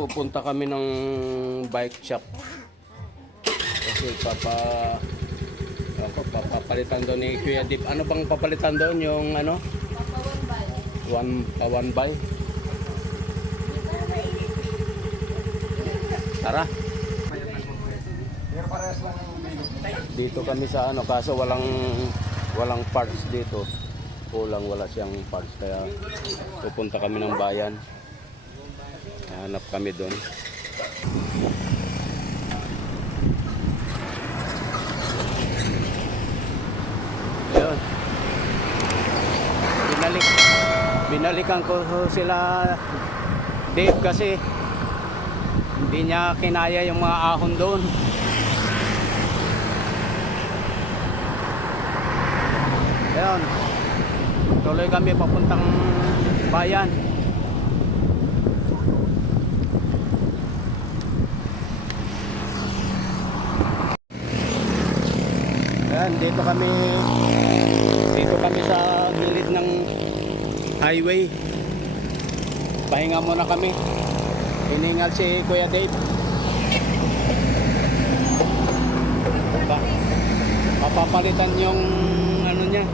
pupunta kami ng bike shop. Kasi papa ako, papapalitan doon ni Kuya Dip. Ano bang papalitan doon? Yung ano? One, pa one by? Tara. Dito kami sa ano, kaso walang walang parts dito. Kulang wala siyang parts kaya pupunta kami ng bayan. Hanap kami doon. Ayun. Binalik binalikan ko sila Dave kasi hindi niya kinaya yung mga ahon doon. Ayun. Tuloy kami papuntang bayan. Ayan, dito kami dito kami sa gilid ng highway. Pahinga muna kami. Hiningal si Kuya Dave. Pa- papapalitan yung ano niya.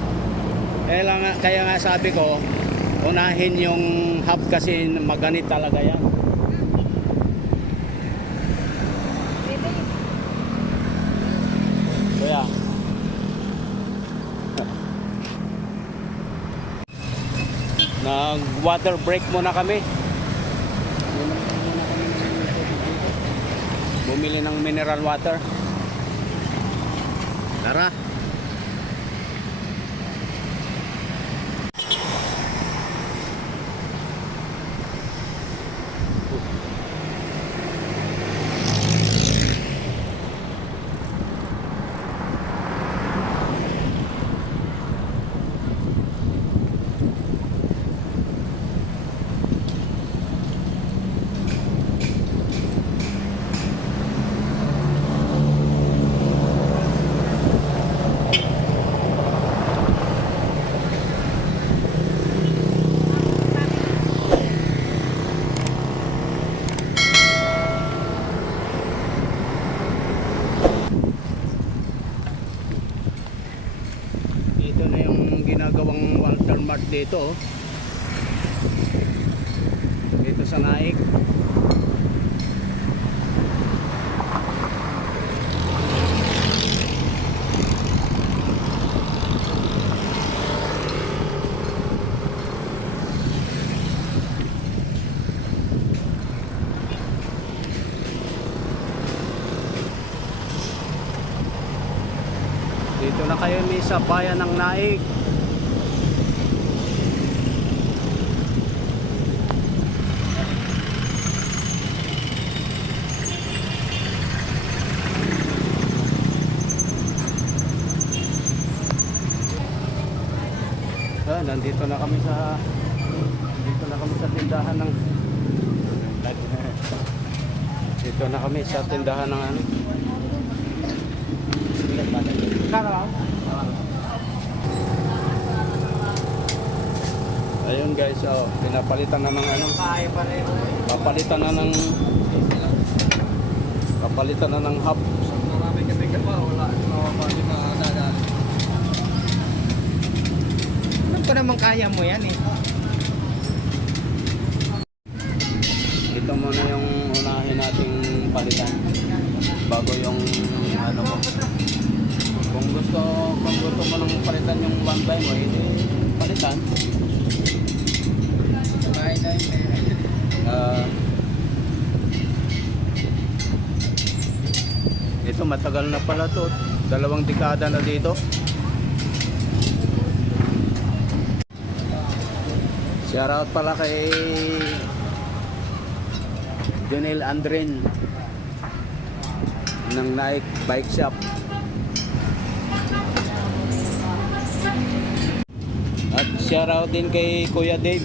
Kaya, nga- kaya nga sabi ko, unahin yung hub kasi maganit talaga yan. Kaya, nag water break muna kami. Bumili ng mineral water. Tara. Dito na yung ginagawang Walter Mart dito. oh. Dito sa Naik. Dito na kayo ni sa bayan ng Naik. Nandito na kami sa dito na kami sa tindahan ng dito na kami sa tindahan ng ano Ayun guys, oh, pinapalitan na ng ano, papalitan na ng papalitan na ng hub. Marami kami ka pa, wala. Mawabali na dadan. Alam ko naman kaya mo yan eh. Ito muna yung unahin nating palitan bago yung ano ko. Kung gusto, kung gusto mo nang palitan yung one by mo, hindi palitan. Na yun Ah, ito matagal na pala to. Dalawang dekada na dito. Shout out pala kay Jonel Andren ng Nike Bike Shop. At shout out din kay Kuya Dave.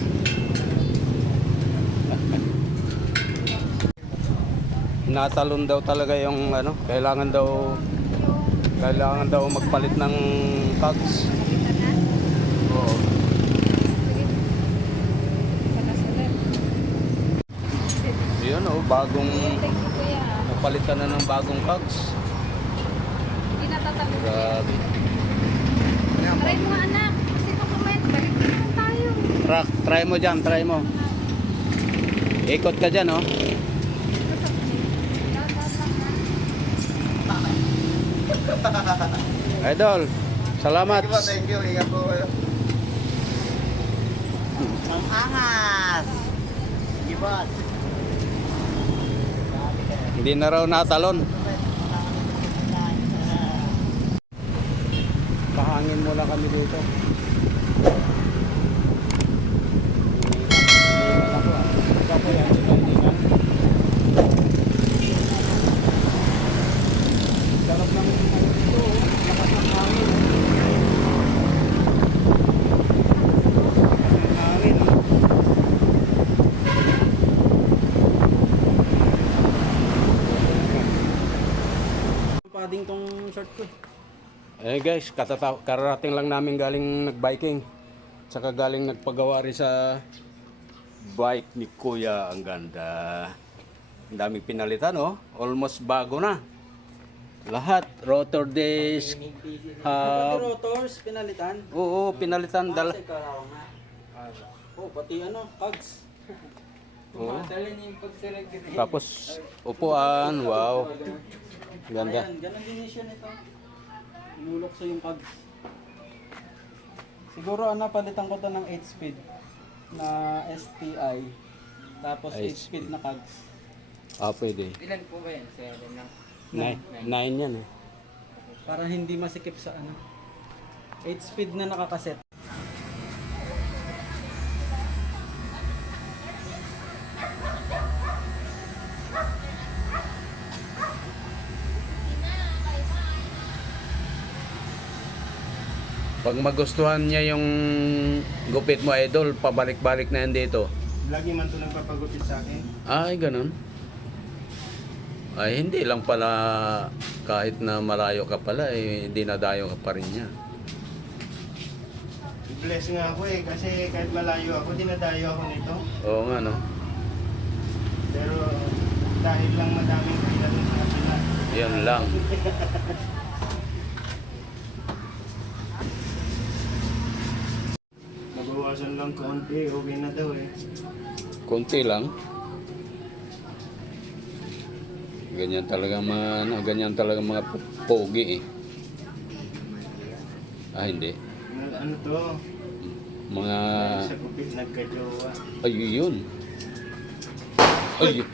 natalon daw talaga yung ano, kailangan daw kailangan daw magpalit ng cogs. Oo. Ayun oh, bagong napalitan na ng bagong cogs. Hindi natatabi. Grabe. Try mo anak. Kasi comment. Balik naman tayo. Try, try mo dyan, try mo. Ikot ka dyan, oh. Idol, salamat. Thank you, thank you. Ingat po kayo. Ang angas! Boss. Hindi na raw natalon. Pahangin muna kami dito. Hinihingal ako, ah. Ikaw po yan, ikaw hinihingal. Sarap ng ano dito, oh. lakas ng hangin. Lakas ng hangin, oh. Pading tong short ko. Eh guys, katata- kararating lang namin galing nag-biking. Tsaka galing nagpagawa rin sa bike ni Kuya. Ang ganda. Ang daming pinalitan oh. Almost bago na. Lahat. Rotor disc. Hub. rotors, pinalitan. Oo, pinalitan. Dala. Kasi karaw nga. Oh, pati ano, cogs. Oo. Tapos upuan. Wow. Ganda. Ayan, ganun din siya nito. Inulok sa yung cogs. Siguro ano, palitan ko to ng 8 speed na STI. Tapos 8 Eight speed na cogs. Ah, pwede. Ilan po ba yan? Seven lang. Nine, nine yan eh. Para hindi masikip sa ano. 8 speed na nakakaset. Pag magustuhan niya yung gupit mo, idol, pabalik-balik na yan dito. Lagi man ito nagpapagupit sa akin. Ay, ganun. Ay, hindi lang pala kahit na malayo ka pala, eh, dinadayo ka pa rin niya. Bless nga ako eh, kasi kahit malayo ako, dinadayo ako nito. Oo nga, no? Pero dahil lang madaming dun sa kapila. Yan lang. lang konti, okay na daw eh. Kunti lang. Ganyan talaga mga, ano, ganyan talaga mga po- pogi eh. Ah, hindi. Ano to? Mga, Sa kupit nagka-jowa. ay, yun. Ay,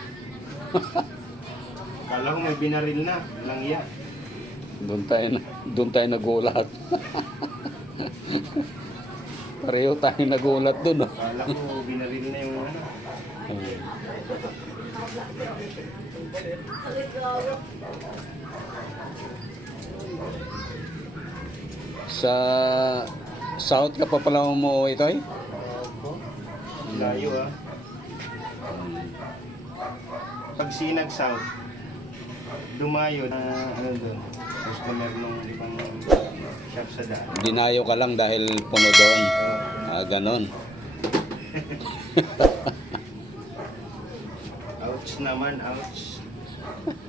Kala ko may binaril na, langya. Doon tayo, na, doon tayo nagulat. Pareho tayo nagulat doon. ah. Kala ko binaril na yung ano. Ayun. Sa south ka pa pala umuwi ito? Opo. Layo ah. Pag sinag south, dumayo na ano doon, customer nung ibang shop sa daan. Dinayo ka lang dahil puno doon. Ah, ganon. Ouch naman, ouch.